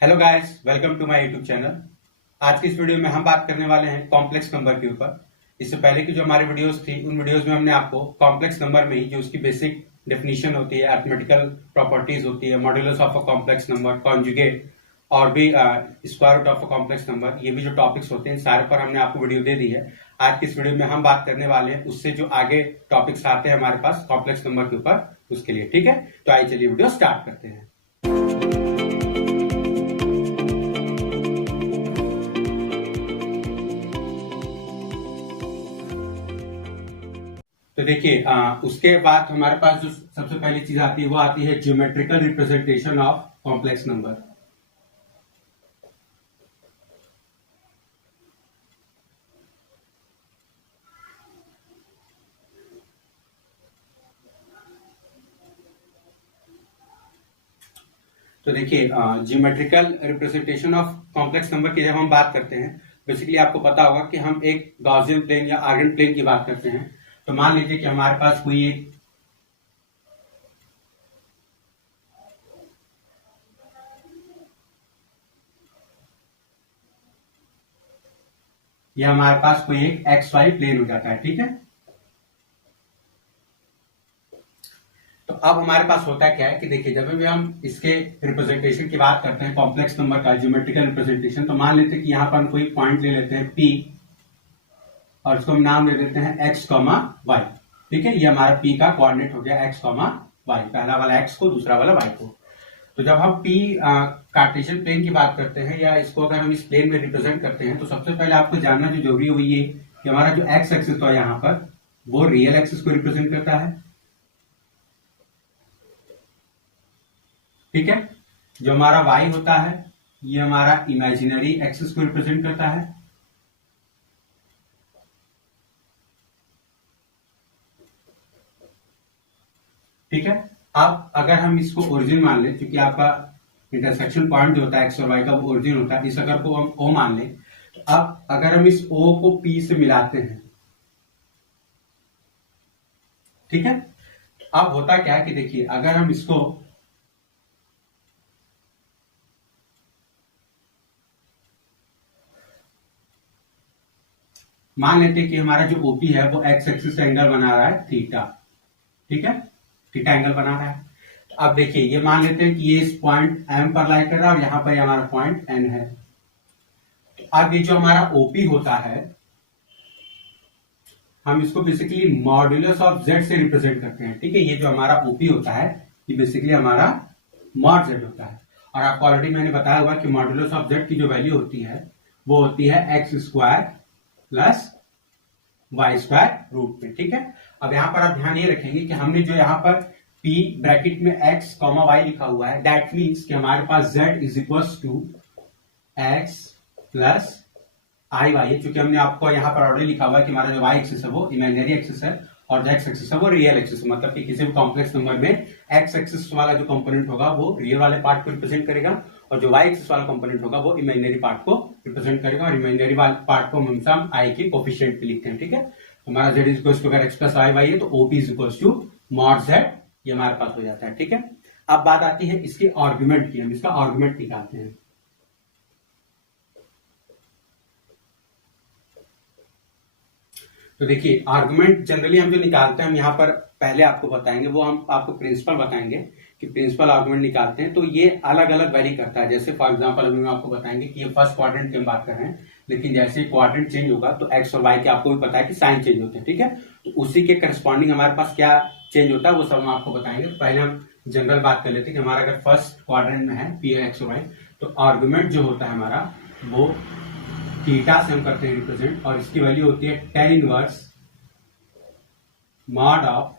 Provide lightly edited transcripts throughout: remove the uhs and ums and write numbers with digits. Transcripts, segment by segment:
Hello guys, welcome to my YouTube channel. आज की इस वीडियो में हम बात करने वाले हैं कॉम्प्लेक्स नंबर के ऊपर। इससे पहले की जो हमारी वीडियोस थी उन वीडियोस में हमने आपको कॉम्प्लेक्स नंबर में ही जो उसकी बेसिक डेफिनेशन होती है, अरिथमेटिकल प्रॉपर्टीज होती है, modulus of a complex number, conjugate और भी square root of a complex number, ये भी जो टॉपिक्स होते हैं सारे पर हमने आपको वीडियो दे दी है। आज की इस वीडियो में हम बात करने वाले हैं उससे जो आगे टॉपिक्स आते हैं हमारे पास कॉम्प्लेक्स नंबर के ऊपर, उसके लिए। ठीक है, तो आइए चलिए वीडियो स्टार्ट करते हैं। तो देखिए, उसके बाद हमारे पास जो सबसे पहली चीज आती है वो आती है geometrical representation of complex number. तो देखिए, geometrical representation of complex number की जब हम बात करते हैं, बेसिकली आपको पता होगा कि हम एक गॉसियन प्लेन या आर्गन प्लेन की बात करते हैं। तो मान लीजिए कि हमारे पास कोई एक या हमारे पास कोई एक एक्स वाई प्लेन हो जाता है। ठीक है, तो अब हमारे पास होता क्या है कि देखिए, जब भी हम इसके रिप्रेजेंटेशन की बात करते हैं कॉम्प्लेक्स नंबर का ज्योमेट्रिकल रिप्रेजेंटेशन, तो मान लेते हैं कि यहां पर हम कोई पॉइंट ले लेते हैं पी और उसको हम नाम दे देते हैं एक्स कॉमा वाई। ठीक है, ये हमारा पी का कोऑर्डिनेट हो गया एक्स कॉमा वाई, पहला वाला एक्स को, दूसरा वाला वाई को। तो जब हम पी कार्टेशियन प्लेन की बात करते हैं या इसको अगर हम इस प्लेन में रिप्रेजेंट करते हैं, तो सबसे पहले आपको जानना जो जरूरी है वो ये कि हमारा जो एक्स एक्सिस है यहाँ पर वो रियल एक्सिस को रिप्रेजेंट करता है। ठीक है, जो हमारा वाई होता है ये हमारा इमेजिनरी एक्सिस को रिप्रेजेंट करता है। ठीक है, अब अगर हम इसको ओरिजिन मान लें, क्योंकि आपका इंटरसेक्शन पॉइंट जो होता है एक्स और वाई का वो ओरिजिन होता है, इस अगर को हम ओ मान लें, तो अब अगर हम इस ओ को पी से मिलाते हैं, ठीक है, अब होता क्या है कि देखिए, अगर हम इसको मान लेते हैं कि हमारा जो ओपी है वो एक्स एक्सिस से एंगल बना रहा है थीटा। ठीक है, थीटा एंगल बना रहा है। तो अब देखिए, ये मान लेते हैं कि ये इस पॉइंट एम पर लाई कर रहा है और यहां पर हमारा पॉइंट एन है। तो अब ये जो हमारा ओपी होता है, हम इसको बेसिकली मॉड्यूलस ऑफ जेड से रिप्रेजेंट करते हैं। ठीक है, ये जो हमारा ओपी होता है ये बेसिकली हमारा मॉड जेड होता है। और आपको ऑलरेडी मैंने बताया हुआ कि मॉड्यूलस ऑफ जेड की जो वैल्यू होती है वो होती है X square plus Y square root में। ठीक है, अब यहां पर आप ध्यान ये रखेंगे कि हमने जो यहां पर p ब्रैकेट में x कॉमा वाई लिखा हुआ है, दैट मीन्स कि हमारे पास z is equal to X plus I Y है। चूंकि हमने आपको यहां पर ऑलरेडी लिखा हुआ है कि हमारा जो y एक्सिस है वो इमेजिनरी एक्सिस है और जो x एक्सिस है वो रियल एक्सिस है। मतलब कि किसी भी कॉम्प्लेक्स नंबर में x एक्सिस वाला जो कंपोनेंट होगा वो रियल वाले पार्ट को रिप्रेजेंट करेगा और जो y एक्सिस वाला कंपोनेंट होगा वो इमेजिनरी पार्ट को रिप्रेजेंट करेगा। और इमेजिनरी वाले पार्ट को हमेशा हम आई के कोफिशिएंट पे लिखते हैं। ठीक है, हमारा z इज इक्वल टू अगर x प्लस आई वाई है तो OP is equal to mod z, ये हमारे पास हो जाता है। ठीक है, अब बात आती है इसके आर्गुमेंट की, हम इसका आर्गुमेंट निकालते हैं। तो देखिए, आर्गुमेंट जनरली हम जो निकालते हैं, हम यहाँ पर पहले आपको बताएंगे, वो हम आपको प्रिंसिपल बताएंगे कि प्रिंसिपल आर्गुमेंट निकालते हैं तो ये अलग अलग वेरी करता है। जैसे फॉर एग्जांपल अभी मैं आपको बताएंगे कि ये फर्स्ट क्वाड्रेंट की हम बात कर रहे हैं, लेकिन जैसे क्वाड्रेंट चेंज होगा तो एक्स और वाई के आपको भी पता है कि साइन चेंज होते हैं। ठीक है, तो उसी के करस्पॉन्डिंग हमारे पास क्या चेंज होता है वो सब हम आपको बताएंगे। पहले हम जनरल बात कर लेते हैं कि हमारा अगर फर्स्ट क्वाड्रेंट में है पी एक्स और वाई, तो आर्गुमेंट जो होता है हमारा वो थीटा से हम करते हैं रिप्रेजेंट, और इसकी वैल्यू होती है tan inverse mod of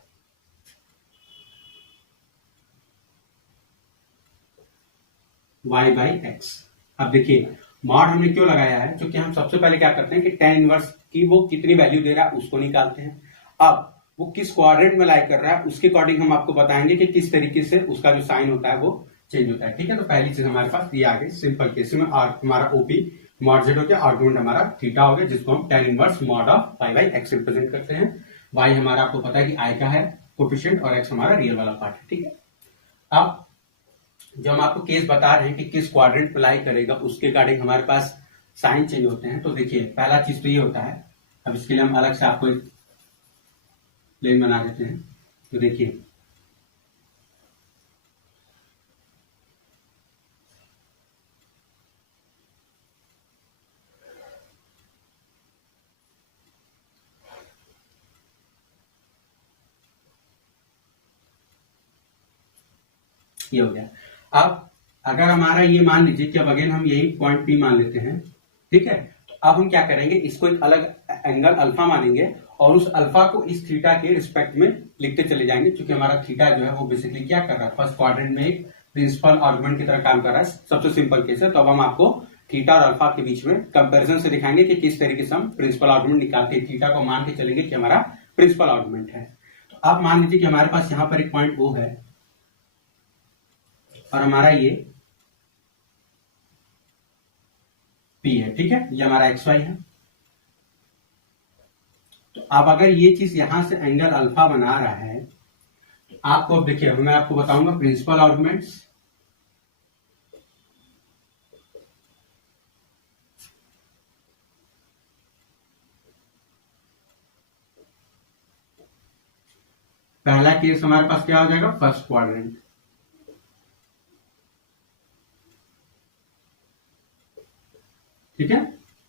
y by x. अब देखिए, मॉड हमने क्यों लगाया है, क्योंकि हम सबसे पहले क्या करते हैं कि tan इनवर्स की वो कितनी वैल्यू दे रहा है उसको निकालते हैं। अब वो किस क्वाड्रेंट में लाई कर रहा है उसके अकॉर्डिंग हम आपको बताएंगे कि किस तरीके से उसका जो साइन होता है वो चेंज होता है। ठीक है, तो पहली चीज हमारे पास ये आ गई सिंपल केस में, हमारा ओपी मॉड जेड हो गया, आर्गुमेंट हमारा थीटा हो गया, जिसको हम tan inverse mod of y by x represent करते हैं। y हमारा आपको पता है कि i का है कोफिशिएंट और x हमारा रियल वाला पार्ट है। ठीक है, अब जो हम आपको केस बता रहे हैं कि किस क्वाड्रेंट अप्लाई करेगा उसके अकॉर्डिंग हमारे पास साइन चेंज होते हैं। तो देखिए पहला चीज तो ये होता है, अब इसके लिए हम अलग से आपको एक प्लेन बना देते हैं। तो देखिए ये हो गया। अब अगर हमारा ये मान लीजिए कि अब अगेन हम यही पॉइंट पी मान लेते हैं, ठीक है। तो अब हम क्या करेंगे, इसको एक अलग एंगल अल्फा मानेंगे और उस अल्फा को इस थीटा के रिस्पेक्ट में लिखते चले जाएंगे, क्योंकि हमारा थीटा जो है वो बेसिकली क्या कर रहा है, फर्स्ट क्वाड्रेंट में एक प्रिंसिपल आर्गुमेंट की तरह काम कर रहा है। सबसे सिंपल केस है। तो अब हम आपको थीटा और अल्फा के बीच में कंपेरिजन से दिखाएंगे कि किस तरीके से हम प्रिंसिपल आर्गुमेंट निकालते हैं। थीटा को मान के चलेंगे कि हमारा प्रिंसिपल आर्गुमेंट है। तो अब मान लीजिए कि हमारे पास यहां पर एक पॉइंट ओ है और हमारा ये पी है, ठीक है। ये हमारा एक्स वाई है। तो अब अगर ये चीज यहां से एंगल अल्फा बना रहा है, तो आपको अब देखिए मैं आपको बताऊंगा प्रिंसिपल आर्गुमेंट्स। पहला केस हमारे पास क्या हो जाएगा, फर्स्ट क्वाड्रेंट, ठीक है,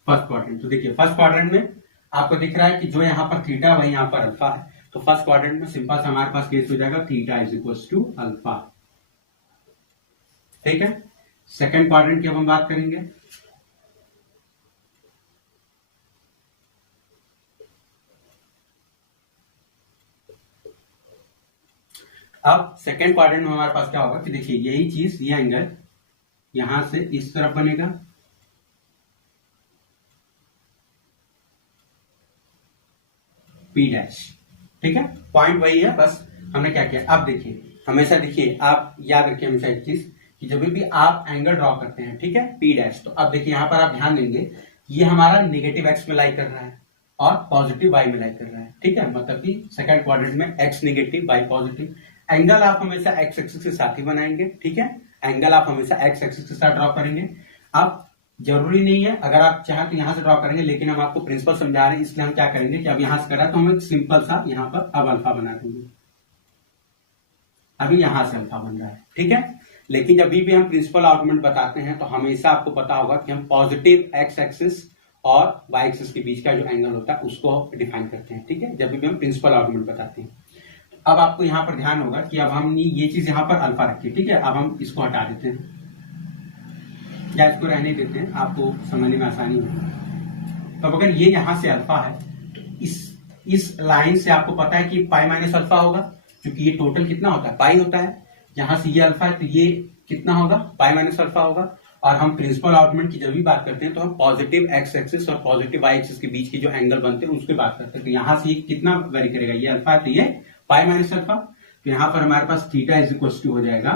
फर्स्ट क्वाड्रेंट। तो देखिए फर्स्ट क्वाड्रेंट में आपको दिख रहा है कि जो यहां पर थीटा वही यहां पर अल्फा है। तो फर्स्ट क्वाड्रेंट में सिंपल से हमारे पास केस हो जाएगा theta is equal to alpha, ठीक है। सेकंड क्वाड्रेंट की अब हम बात करेंगे। अब सेकंड क्वाड्रेंट में हमारे पास क्या होगा कि देखिए यही चीज, ये एंगल यहां से इस तरफ बनेगा, पी डैश, ठीक है। पॉइंट वही है, बस हमने क्या किया। अब देखिए हमेशा देखिए, आप याद रखिए हमेशा एक चीज कि जब भी आप एंगल ड्रॉ करते हैं, ठीक है, पी डैश, तो अब देखिए यहां पर आप ध्यान देंगे ये हमारा नेगेटिव एक्स में लाई कर रहा है और पॉजिटिव वाई में लाई कर रहा है, ठीक है। मतलब कि सेकंड क्वाड्रेंट में X negative Y positive. Angle आप हमेशा एक्स एक्सिस के साथ ही बनाएंगे, ठीक है। एंगल आप हमेशा एक्स एक्सिस के साथ ड्रॉ करेंगे। अब जरूरी नहीं है, अगर आप चाहें तो यहां से ड्रॉ करेंगे, लेकिन हम आपको प्रिंसिपल समझा रहे हैं, इसलिए हम क्या करेंगे कि अब यहां से कर रहा है तो हम एक सिंपल सा यहां पर अब अल्फा बना देंगे। अभी यहां से अल्फा बन रहा है, ठीक है। लेकिन जब भी हम प्रिंसिपल आर्गुमेंट बताते हैं तो हमेशा आपको पता होगा कि हम पॉजिटिव एक्स एक्सिस और वाई एक्सिस के बीच का जो एंगल होता है उसको डिफाइन करते हैं, ठीक है, जब भी हम प्रिंसिपल आर्गुमेंट बताते हैं। अब आपको यहां पर ध्यान होगा कि अब हम ये चीज यहां पर अल्फा रखी है, ठीक है। अब हम इसको हटा देते हैं या इसको रहने देते हैं, आपको समझने में आसानी होगी। तो अगर ये यहां से अल्फा है तो इस लाइन से आपको पता है कि पाई माइनस अल्फा होगा, क्योंकि ये टोटल कितना होता है, पाई होता है। यहां से ये अल्फा है तो ये कितना होगा, पाई माइनस अल्फा होगा। और हम प्रिंसिपल आर्गुमेंट की जब भी बात करते हैं तो हम पॉजिटिव एक्स एक्सिस और पॉजिटिव वाई एक्सिस के बीच के जो एंगल बनते हैं उसकी बात करते हैं। तो यहां से ये कितना वेरी करेगा, ये अल्फा है तो ये पाई माइनस अल्फा। तो यहां पर हमारे पास थीटा इज इक्वल टू हो जाएगा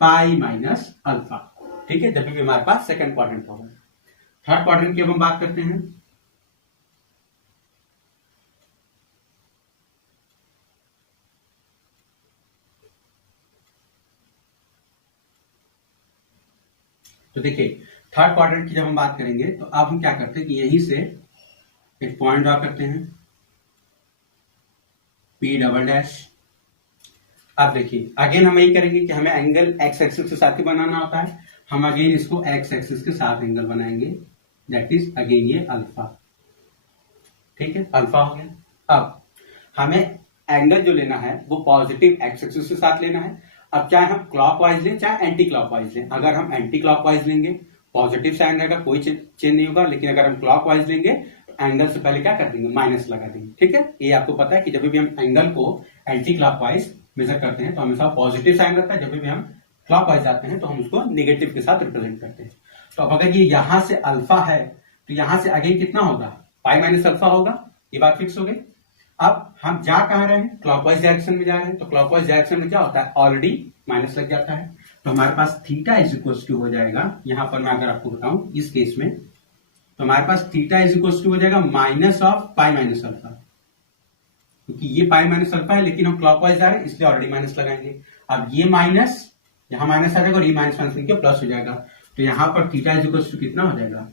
पाई माइनस अल्फा, ठीक है, जब भी हमारे पास सेकंड क्वाड्रेंट होगा। थर्ड क्वाड्रेंट की अब हम बात करते हैं। तो देखिए थर्ड क्वाड्रेंट की जब हम बात करेंगे तो अब हम क्या करते हैं कि यहीं से एक पॉइंट ड्रॉ करते हैं, पी डबल डैश। अब देखिए अगेन हम यही करेंगे कि हमें एंगल एक्स एक्सिस के साथ ही बनाना होता है। हम अगेन इसको एक्स एक्सिस के साथ एंगल बनाएंगे, दैट इज अगेन ये अल्फा, ठीक है, अल्फा हो गया। अब हमें एंगल जो लेना है वो पॉजिटिव एक्स एक्सिस के साथ लेना है। अब चाहे हम क्लॉकवाइज लें चाहे एंटी क्लॉकवाइज लें, अगर हम एंटी क्लॉकवाइज लेंगे पॉजिटिव साइन रहेगा, कोई चेंज नहीं होगा। लेकिन अगर हम क्लॉकवाइज लेंगे तो एंगल से पहले क्या कर देंगे, माइनस लगा देंगे, ठीक है। ये आपको पता है कि जब भी हम एंगल को एंटी क्लॉकवाइज मेजर करते हैं तो हमेशा पॉजिटिव साइन रहता है, जब भी हम क्लॉकवाइज जाते हैं तो हम उसको निगेटिव के साथ रिप्रेजेंट करते हैं। तो अब अगर ये यहां से अल्फा है तो यहां से अगेन कितना होगा, पाई माइनस अल्फा होगा। ये बात फिक्स हो गई। अब हम जा कहां रहे हैं, क्लॉकवाइज डायरेक्शन में जा रहे हैं। तो क्लॉकवाइज डायरेक्शन में क्या होता है, ऑलरेडी माइनस लग जाता है। तो हमारे पास थीटा इज इक्वल टू हो जाएगा, यहां पर मैं अगर आपको बताऊं इस केस में तो हमारे पास थीटा इज इक्वल टू हो जाएगा minus of pi minus alpha, क्योंकि ये पाई माइनस अल्फा है लेकिन हम क्लॉकवाइज जा रहे हैं इसलिए ऑलरेडी माइनस लगाएंगे। अब ये माइनस यहाँ माइनस आ जाएगा और ये माइनस माइनस करके प्लस हो जाएगा। तो यहाँ पर थीटा इज इक्वल टू कितना हो जाएगा,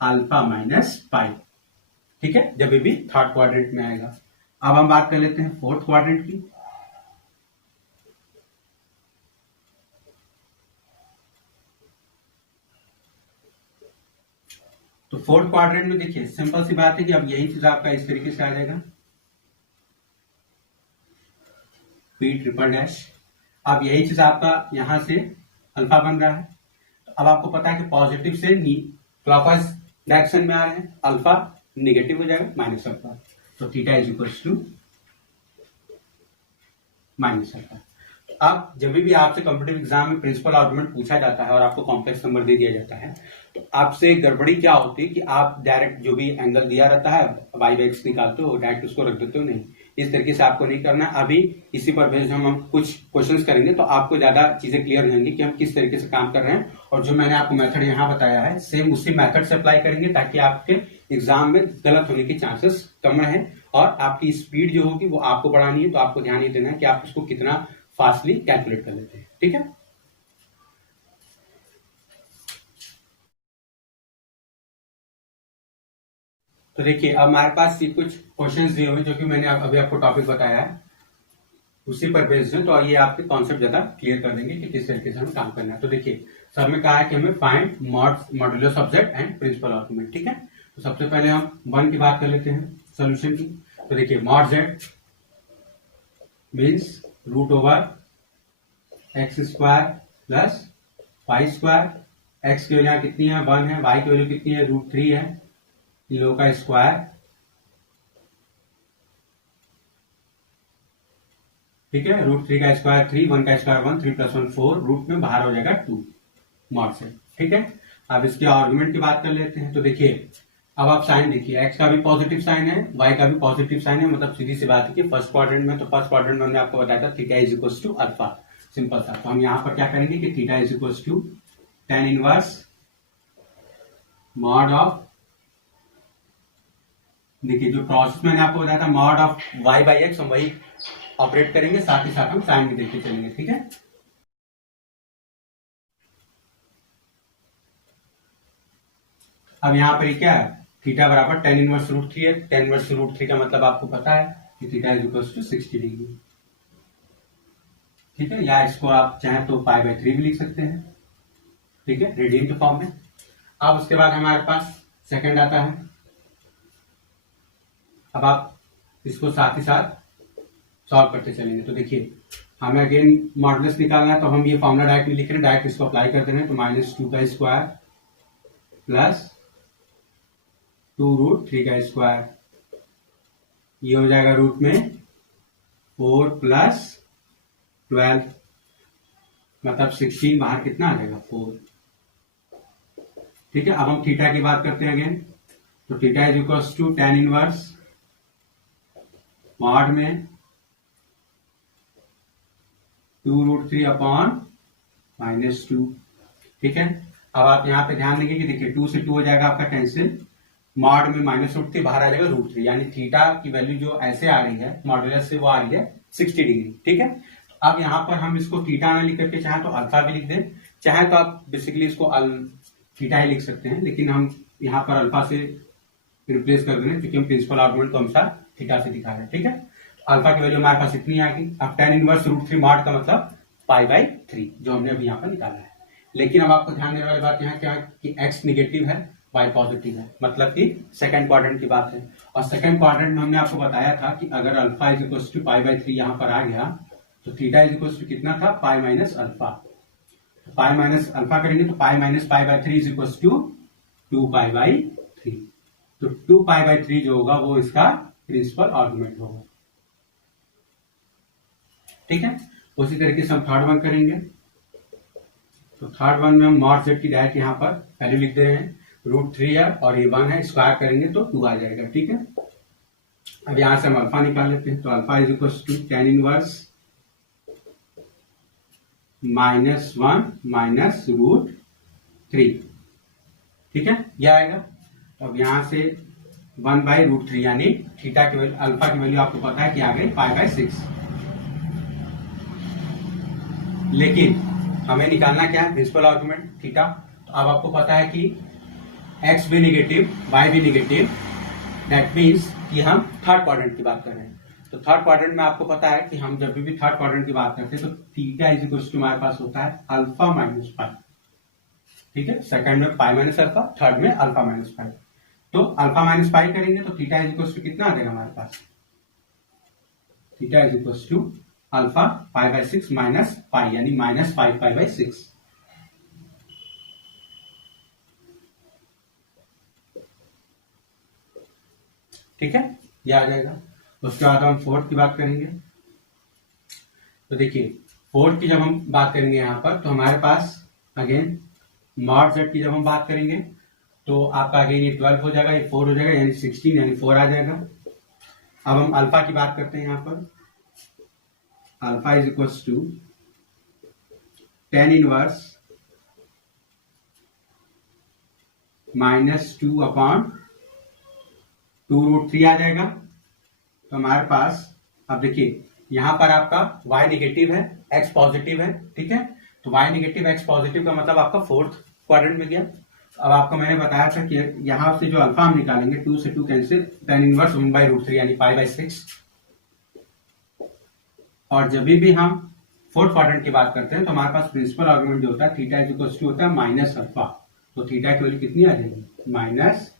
अल्फा माइनस पाई। ठीक है, जब ये भी थर्ड क्वाड्रेंट में आएगा। अब हम बात कर लेते हैं फोर्थ क्वाड्रेंट की। तो फोर्थ क्वाड्रेंट में देखिए सिंपल सी बात है कि अब यही चीज आपका इस तरीके से आ जाएगा, पी ट्रिपल डैश। अब यही चीज आपका यहां से अल्फा बन रहा है। तो अब आपको पता है कि पॉजिटिव से क्लॉकवाइज डायरेक्शन में आ रहे हैं, अल्फा निगेटिव हो जाएगा माइनस अल्फा। तो theta is equal to minus alpha. अब जब भी आपसे कॉम्पिटिटिव एग्जाम में प्रिंसिपल आर्गुमेंट पूछा जाता है और आपको कॉम्प्लेक्स नंबर दे दिया जाता है, तो आपसे गड़बड़ी क्या होती है कि आप डायरेक्ट जो भी एंगल दिया रहता है वाई बाई एक्स निकालते हो, डायरेक्ट उसको रख देते हो। नहीं, इस तरीके से आपको नहीं करना। अभी इसी पर बेस्ड हम कुछ क्वेश्चंस करेंगे तो आपको ज्यादा चीजें क्लियर होंगी कि हम किस तरीके से काम कर रहे हैं। और जो मैंने आपको मेथड यहाँ बताया है सेम उसी मेथड से अप्लाई करेंगे ताकि आपके एग्जाम में गलत होने के चांसेस कम रहे। और आपकी स्पीड जो होगी वो आपको बढ़ानी है, तो आपको ध्यान ये देना है कि आप उसको कितना फास्टली कैलकुलेट कर लेते हैं। ठीक है, तो देखिए अब हमारे पास ये कुछ क्वेश्चंस दिए हुए जो कि मैंने अभी आपको टॉपिक बताया है उसी पर बेस्ड है। तो ये आपके कॉन्सेप्ट ज्यादा क्लियर कर देंगे कि किस तरीके से हमें काम करना है। तो देखिए सब में कहा है कि हमें find modulus of Z and principal argument. ठीक है, तो सबसे पहले हम 1 की बात कर लेते हैं सोल्यूशन की। तो देखिए mod Z means root over X square plus Y square. X की वैल्यू यहाँ कितनी है, 1 है। वाई की वैल्यू कितनी है, √3 है। इन लोगों का स्क्वायर, ठीक है। √3 का स्क्वायर 3, 1 का स्क्वायर 1, 3 + 1 4, रूट में बाहर हो जाएगा 2 मॉड से। ठीक है, अब इसके आर्गुमेंट की बात कर लेते हैं। तो देखिए अब आप साइन देखिए, एक्स का भी पॉजिटिव साइन है, वाई का भी पॉजिटिव साइन है, मतलब सीधी सी बात है कि फर्स्ट क्वाड्रेंट में, तो फर्स्ट क्वाड्रेंट में हमने आपको बताया था theta is equal to alpha, simple सा। तो हम यहां पर क्या करेंगे कि theta is equal to tan inverse mod of, देखिए जो प्रोसेस मैंने आपको बताया था mod of y by X, हम वही ऑपरेट करेंगे, साथ ही साथ हम साइन भी देखते चलेंगे। ठीक है, अब यहां पर क्या है, थीटा बराबर tan इनवर्स √3 है। tan इनवर्स √3 का मतलब आपको पता है कि theta is equal to 60 degree. ठीक है, या इसको आप चाहें तो π/3 भी लिख सकते हैं। ठीक है, रेडियन के फॉर्म में। अब उसके बाद हमारे पास सेकंड आता है। अब आप इसको साथ ही साथ सॉल्व करते चलेंगे। तो देखिए हमें अगेन मॉडुलस निकालना है, तो हम ये फॉर्मूला डायरेक्ट नहीं लिख रहे हैं, डायरेक्ट इसको अप्लाई कर दे रहे हैं। तो -2 का स्क्वायर प्लस 2√3 का स्क्वायर, ये हो जाएगा रूट में 4 + 12, मतलब 16, बाहर कितना आ जाएगा 4। ठीक है, अब हम थीटा की बात करते हैं अगेन। तो theta is equal to tan inverse mod में 2√3 अपॉन -2। ठीक है, अब आप यहां पे ध्यान देंगे कि देखिए 2 से 2 हो जाएगा आपका कैंसिल, मॉड में -√3 बाहर आ जाएगा √3, यानी थीटा की वैल्यू जो ऐसे आ रही है मॉडुलस से वो आ रही है 60 डिग्री। ठीक है, अब यहां पर हम इसको थीटा में लिख करके चाहे तो अल्फा भी लिख दें, चाहे तो आप बेसिकली इसको थीटा ही लिख सकते हैं, लेकिन हम यहाँ पर अल्फा से रिप्लेस कर देंगे क्योंकि हम प्रिंसिपल आर्गुमेंट को हमेशा थीटा से दिखा रहे हैं। ठीक है, अल्फा की वैल्यू हमारे पास इतनी आ गई। अब tan इनवर्स √3 मॉड का मतलब π/3 जो हमने अभी यहाँ पर निकाला है। लेकिन अब आपको ध्यान देने वाली बात यहाँ क्या है कि x निगेटिव है, y पॉजिटिव है, मतलब कि सेकंड क्वाड्रेंट की बात है। और सेकंड क्वाड्रेंट में हमने आपको बताया था कि अगर अल्फा इज इक्वल टू π/3 यहाँ पर आ गया तो थीटा इज इक्वल टू कितना था, π - अल्फा। π - अल्फा करेंगे तो π - π/3 इज इक्वल टू 2π/3। तो 2π/3 जो होगा वो इसका प्रिंसिपल आर्गुमेंट होगा। ठीक है, उसी तरीके से हम थर्ड वन करेंगे। तो थर्ड वन में हम मॉड जेड की डायरेक्ट यहाँ पर वैल्यू लिख दे रहे हैं, √3 है और ये 1 है, स्क्वायर करेंगे तो 2 आ जाएगा। ठीक है, अब यहां से हम अल्फा निकाल लेते हैं। तो alpha is equal to tan inverse -1 - √3। ठीक है, यह आएगा। तो अब यहां से 1/√3 यानी थीटा की वैल्यू, अल्फा की वैल्यू आपको पता है कि आ गई π/6। लेकिन हमें निकालना क्या है, प्रिंसिपल आर्गुमेंट थीटा। तो अब आपको पता है कि एक्स भी निगेटिव, वाई भी निगेटिव, दैट मीन्स कि हम थर्ड क्वाड्रेंट की बात कर रहे हैं। तो थर्ड क्वाड्रेंट में आपको पता है कि हम जब भी थर्ड क्वाड्रेंट की बात करते हैं तो थीटा इज इक्वल टू हमारे पास होता है अल्फा माइनस पाई। ठीक है, सेकंड में पाई माइनस अल्फा, थर्ड में अल्फा माइनस पाई। तो अल्फा माइनस पाई करेंगे तो थीटा इज इक्वल टू कितना आ जाएगा हमारे पास, theta is equal to alpha pi by 6 minus pi, यानी माइनस 5 पाई बाय 6। ठीक है, ये आ जाएगा। उसके बाद हम फोर्थ की बात करेंगे। तो देखिए फोर्थ की जब हम बात करेंगे यहां पर, तो हमारे पास अगेन मॉड जेड की जब हम बात करेंगे तो आपका अगेन ये 12 हो जाएगा, ये 4 हो जाएगा, यानी 16 यानी 4 आ जाएगा। अब हम अल्फा की बात करते हैं यहां पर, alpha is equal to tan inverse -2 upon 2√3 आ जाएगा। तो हमारे पास अब देखिए यहां पर आपका y निगेटिव है, x पॉजिटिव है। ठीक है, तो y निगेटिव x पॉजिटिव का मतलब आपका फोर्थ क्वाड्रेंट में गया। अब आपको मैंने बताया था कि यहां से जो अल्फा हम निकालेंगे 2 से 2 कैंसिल, tan इनवर्स 1/√3 यानी पाई बाय 6। और जब भी हम फोर्थ क्वाड्रेंट की बात करते हैं तो हमारे पास प्रिंसिपल आर्गुमेंट जो होता है थीटा इज इक्वल टू होता है माइनस अल्फा। तो थीटा की वैल्यू कितनी आ जाएगी, माइनस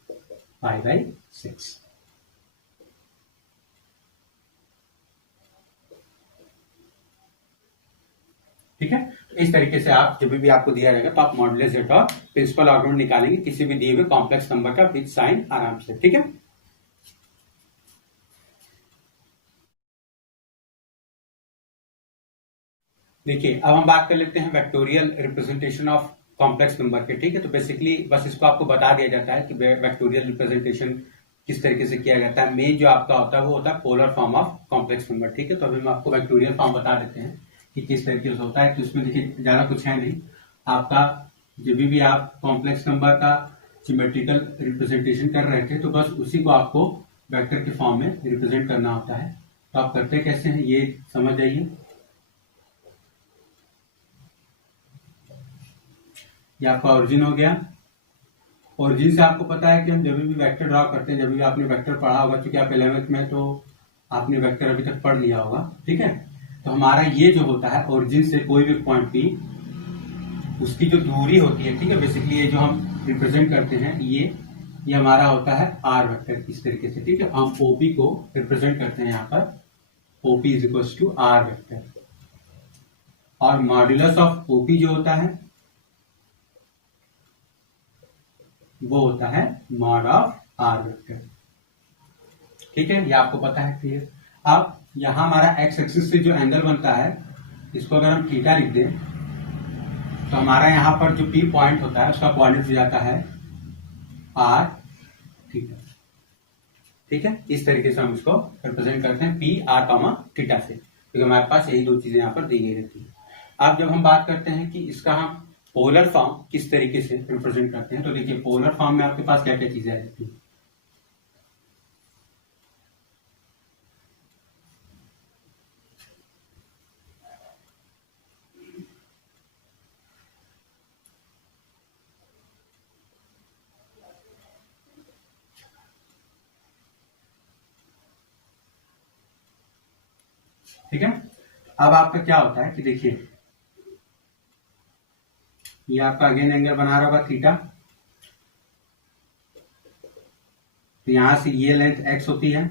पाई बाय 6। ठीक है, तो इस तरीके से आप जब भी आपको दिया जाएगा तो आप मॉडुलस जेड और प्रिंसिपल आर्गुमेंट निकालेंगे किसी भी दिए हुए कॉम्प्लेक्स नंबर का विद साइन आराम से। ठीक है, देखिए अब हम बात कर लेते हैं vectorial representation of complex number के। ठीक है, तो बेसिकली बस इसको आपको बता दिया जाता है कि वेक्टोरियल रिप्रेजेंटेशन किस तरीके से किया जाता है। मेन जो आपका होता है वो होता है polar form of complex number. ठीक है, तो अभी हम आपको वेक्टोरियल फॉर्म बता देते हैं कि किस तरीके से होता है। तो इसमें देखिए ज्यादा कुछ है नहीं, आपका जब भी आप कॉम्प्लेक्स नंबर का ज्योमेट्रिकल रिप्रेजेंटेशन कर रहे थे तो बस उसी को आपको वेक्टर के फॉर्म में रिप्रेजेंट करना होता है। तो आप करते कैसे हैं ये समझ जाइए। ये आपका ओरिजिन हो गया। ओरिजिन से आपको पता है कि हम जब भी वेक्टर ड्रॉ करते हैं, जब भी आपने वेक्टर पढ़ा होगा, क्योंकि आप 11th में तो आपने वेक्टर अभी तक पढ़ लिया होगा। ठीक है, तो हमारा ये जो होता है ओरिजिन से कोई भी पॉइंट पी, उसकी जो दूरी होती है, ठीक है, बेसिकली ये जो हम रिप्रेजेंट करते हैं ये हमारा होता है आर वेक्टर इस तरीके से। ठीक है, हम ओपी को रिप्रेजेंट करते हैं यहाँ पर, OP is equal to R vector. और मॉड्यूलस ऑफ ओपी जो होता है वो होता है मॉड ऑफ आर वेक्टर। ठीक है, ये आपको पता है क्लियर। अब यहां हमारा एक्स एक्सिस से जो एंगल बनता है इसको अगर हम थीटा लिख दें तो हमारा यहां पर जो पी पॉइंट होता है उसका कोऑर्डिनेट हो जाता है आर थीटा। ठीक है, इस तरीके से हम इसको रिप्रेजेंट करते हैं पी आर कॉमा थीटा से, क्योंकि हमारे पास यही दो चीजें यहां पर दी गई रहती है। अब जब हम बात करते हैं कि इसका हम पोलर फॉर्म किस तरीके से रिप्रेजेंट करते हैं, तो देखिए पोलर फॉर्म में आपके पास क्या क्या चीजें आ जाती है। ठीक है, अब आपका क्या होता है कि देखिए ये आपका अगेन एंगल बना रहा होगा थीटा। तो यहां से ये लेंथ x होती है,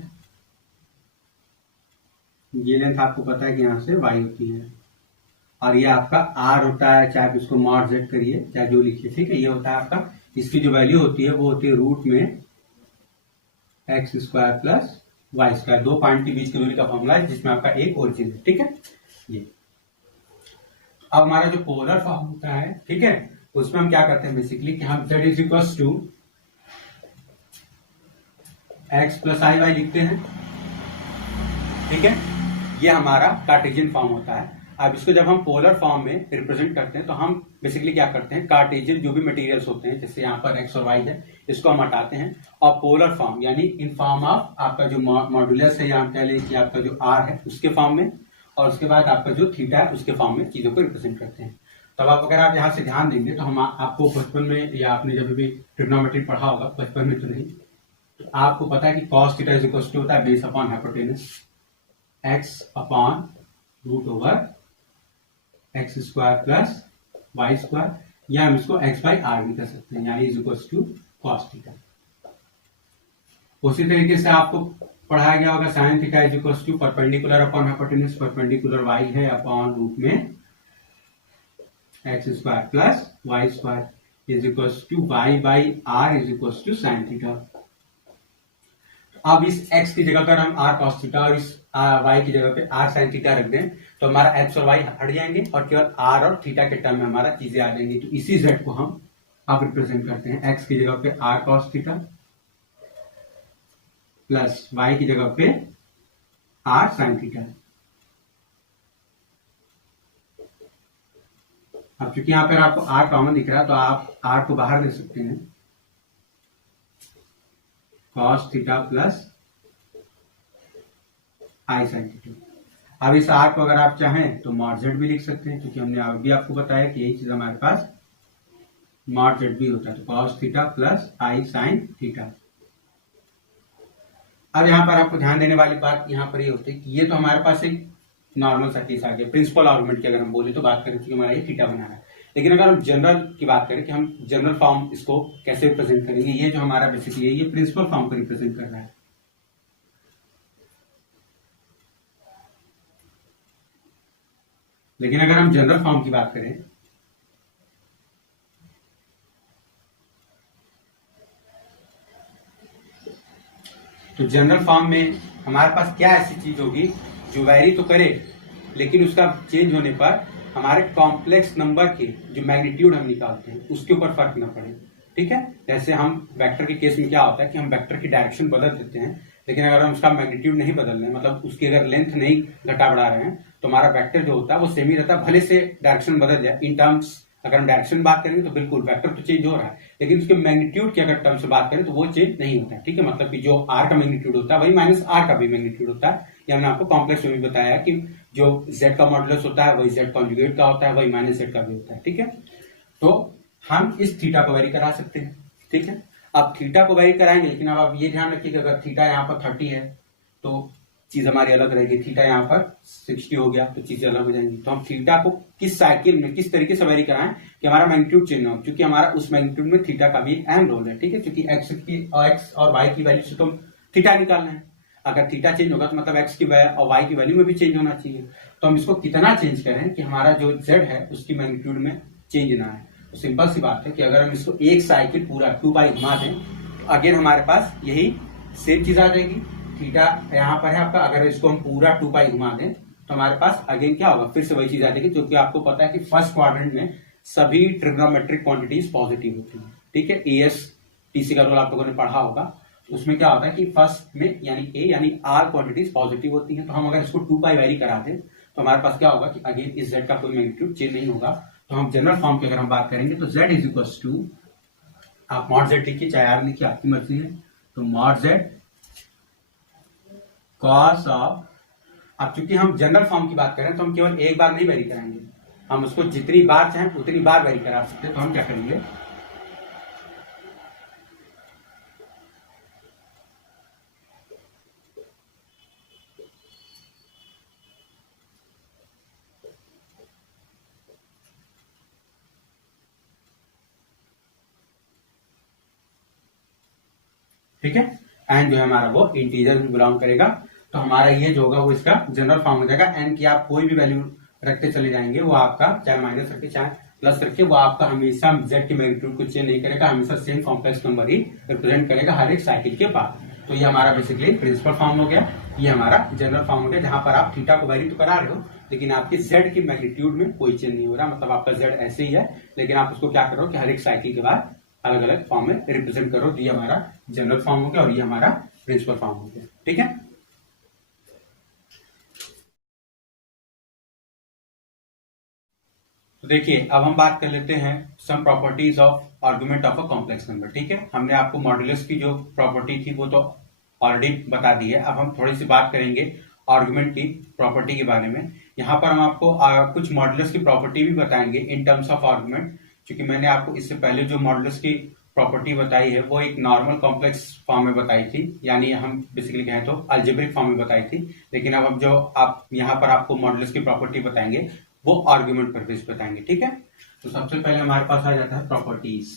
ये लेंथ आपको पता है कि यहां से y होती है, और ये आपका r होता है, चाहे आप इसको मॉड z करिए चाहे जो लिखिए। ठीक है, ये होता है आपका, इसकी जो वैल्यू होती है वो होती है रूट में x square plus Y square, दो पॉइंट के बीच की दूरी का फॉर्मूला है जिसमें आपका एक ओरिजिन है। ठीक है, ये अब हमारा जो पोलर फॉर्म होता है, ठीक है, उसमें हम क्या करते हैं बेसिकली कि हम z is equal to X plus I Y लिखते हैं। ठीक है, ये हमारा कार्टेशियन फॉर्म होता है। अब इसको जब हम पोलर फॉर्म में रिप्रेजेंट करते हैं तो हम बेसिकली क्या करते हैं, कार्टेशियन जो भी मटेरियल्स होते हैं जैसे यहाँ पर एक्स और वाई है इसको हम हटाते हैं, और पोलर फॉर्म यानी इन फॉर्म ऑफ आपका जो मॉड्यूलस है या हम कह लें कि आपका जो आर है उसके फॉर्म में, और उसके बाद आपका जो थीटा है उसके फॉर्म में चीजों को रिप्रेजेंट करते हैं। तब आप अगर आप यहाँ से ध्यान देंगे तो हम आपको बचपन में या आपने जब भी ट्रिग्नोमेट्री पढ़ा होगा, बचपन में तो नहीं, तो आपको पता है कि cos theta is equal to होता है base upon hypotenuse x upon root over X square plus Y square, या हम इसको x बाई आर भी कर सकते हैं, यानी is equal to cos theta. उसी तरीके से आपको पढ़ाया गया होगा sine theta is equal to perpendicular upon hypotenuse, perpendicular Y है अपॉन रूट में X square plus Y square is equal to Y by R is equal to sine theta. अब इस x की जगह पर हम r cos थीटा और इस y की जगह पे r sin थीटा रख दें तो हमारा x और y हट जाएंगे और केवल r और थीटा के टर्म में हमारा चीजें आ जाएंगी। तो इसी z को हम अब रिप्रेजेंट करते हैं, x की जगह पे r cos theta plus y की जगह पे r sin थीटा। अब चूंकि यहाँ पर आपको r कॉमन दिख रहा है तो आप r को बाहर ले सकते हैं, cos थीटा प्लस आई साइन थीटा। अब इस आर को अगर आप चाहें तो मॉड जेड भी लिख सकते हैं, क्योंकि हमने अभी आपको बताया कि यही चीज हमारे पास मॉड जेड भी होता है। तो cos थीटा प्लस आई साइन थीटा। अब यहाँ पर आपको ध्यान देने वाली बात यहाँ पर ये होती है कि ये तो हमारे पास एक नॉर्मल सा केस आ गया, प्रिंसिपल आर्गुमेंट की अगर हम बोले तो बात करें कि हमारा ये थीटा बना है। लेकिन अगर हम जनरल की बात करें कि हम जनरल फॉर्म इसको कैसे रिप्रेजेंट करेंगे, ये जो हमारा बेसिकली ये प्रिंसिपल फॉर्म को रिप्रेजेंट कर रहा है। लेकिन अगर हम जनरल फॉर्म की बात करें तो जनरल फॉर्म में हमारे पास क्या ऐसी चीज होगी जो वैरी तो करे लेकिन उसका चेंज होने पर हमारे कॉम्प्लेक्स नंबर के जो मैग्नीट्यूड हम निकालते हैं उसके ऊपर फर्क न पड़े। ठीक है, जैसे हम वेक्टर के केस में क्या होता है कि हम वेक्टर की डायरेक्शन बदल देते हैं, लेकिन अगर हम उसका मैग्नीट्यूड नहीं बदल रहे हैं, मतलब उसकी अगर लेंथ नहीं घटा बढ़ा रहे हैं, तो हमारा वेक्टर जो होता है वो सेम ही रहता है, भले से डायरेक्शन बदल जाए। इन टर्म्स अगर हम डायरेक्शन बात करेंगे तो बिल्कुल वेक्टर तो चेंज हो रहा है, लेकिन उसके मैग्नीट्यूड की अगर टर्म से बात करें तो वो चेंज नहीं होता है। ठीक है, मतलब कि जो आर का मैग्नीट्यूड होता है वही माइनस आर का भी मैग्नीट्यूड होता है। या हमने आपको कॉम्प्लेक्स में भी बताया कि जो z का मॉडुलस होता है वही z कॉन्जुगेट का होता है, वही माइनस z का भी होता है। ठीक है, तो हम इस थीटा को वेरी करा सकते हैं। ठीक है, अब थीटा को वेरी कराएंगे, लेकिन अब आप ये ध्यान रखिए कि अगर थीटा यहाँ पर 30 है तो चीज हमारी अलग रहेगी, थीटा यहाँ पर 60 हो गया तो चीजें अलग हो जाएंगी। तो हम थीटा को किस साइकिल में किस तरीके से वेरी कराएं कि हमारा मैग्नीट्यूड चेंज हो, क्योंकि हमारा उस मैग्नीट्यूड में थीटा का भी अहम रोल है। ठीक है, क्योंकि एक्स और वाई की वैल्यू से तो थीटा निकालना है। अगर थीटा चेंज होगा तो मतलब एक्स की और वाई की वैल्यू में भी चेंज होना चाहिए। तो हम इसको कितना चेंज करें कि हमारा जो जेड है उसकी मैग्नीट्यूड में चेंज ना आए। तो सिंपल सी बात है कि अगर हम इसको एक साइकिल पूरा 2 पाई घुमा दें तो अगेन हमारे पास यही सेम चीज आ जाएगी। थीटा यहाँ पर है आपका, अगर इसको हम पूरा 2 पाई घुमा दें तो हमारे पास अगेन क्या होगा, फिर से वही चीज आ जाएगी, क्योंकि आपको पता है कि फर्स्ट क्वाड्रेंट में सभी ट्रिग्नोमेट्रिक क्वांटिटीज पॉजिटिव होती है। ठीक है, एएस टीसी का रोल आप लोगों ने पढ़ा होगा, उसमें क्या होता है कि फर्स्ट में यानी ए यानी आर क्वांटिटीज पॉजिटिव होती हैं। तो हम अगर इसको 2 पाई वैरी करा दें तो हमारे पास क्या होगा कि अगेन इस जेड का कोई मैग्नीट्यूड चेंज नहीं होगा। तो हम जनरल फॉर्म की अगर हम बात करेंगे तो जेड इज इक्वल टू, आप मॉड जेड लिखिए चाहे आर लिखिए, आपकी मर्जी है, तो मॉड जेड कॉस ऑफ। अब चूंकि हम जनरल फॉर्म की बात करें तो हम केवल एक बार नहीं वेरी कराएंगे, हम उसको जितनी बार चाहें उतनी बार वेरी करा सकते हैं। तो हम क्या करेंगे, ठीक है, एन जो है हमारा वो इंटीजर में बिलोंग करेगा। तो हमारा ये जो होगा वो इसका जनरल फॉर्म हो जाएगा। एन की आप कोई भी वैल्यू रखते चले जाएंगे, वो आपका चाहे माइनस रखे चाहे प्लस रखे, वो आपका हमेशा जेड की मैग्नीट्यूड को चेंज नहीं करेगा, हमेशा सेम कॉम्प्लेक्स नंबर ही रिप्रेजेंट करेगा हर एक साइकिल के बाद। तो ये हमारा बेसिकली प्रिंसिपल फॉर्म हो गया, ये हमारा जनरल फॉर्म हो गया, जहां पर आप थीटा को वेरी तो करा रहे हो लेकिन आपके जेड की मैग्नीट्यूड में कोई चेंज नहीं हो रहा, मतलब आपका जेड ऐसे ही है, लेकिन आप उसको क्या करो कि हर एक साइकिल के बाद अलग अलग फॉर्म में रिप्रेजेंट करो। तो ये हमारा जनरल फॉर्म हो गया और ये हमारा प्रिंसिपल फॉर्म हो गया। ठीक है, तो देखिए अब हम बात कर लेते हैं some properties of argument of a complex number. ठीक है, हमने आपको मॉडुलस की जो प्रॉपर्टी थी वो तो ऑलरेडी बता दी है। अब हम थोड़ी सी बात करेंगे आर्गुमेंट की प्रॉपर्टी के बारे में यहाँ पर हम आपको कुछ मॉडुलस की प्रॉपर्टी भी बताएंगे इन टर्म्स ऑफ आर्गुमेंट, क्योंकि मैंने आपको इससे पहले जो मॉडुलस की प्रॉपर्टी बताई है वो एक नॉर्मल कॉम्प्लेक्स फॉर्म में बताई थी, यानी हम बेसिकली कहें तो अलजेब्रिक फॉर्म में बताई थी। लेकिन अब जो आप यहाँ पर आपको मॉडुलस की प्रॉपर्टी बताएंगे वो आर्गुमेंट पर बेस बताएंगे, ठीक है। तो सबसे पहले हमारे पास आ जाता है प्रॉपर्टीज।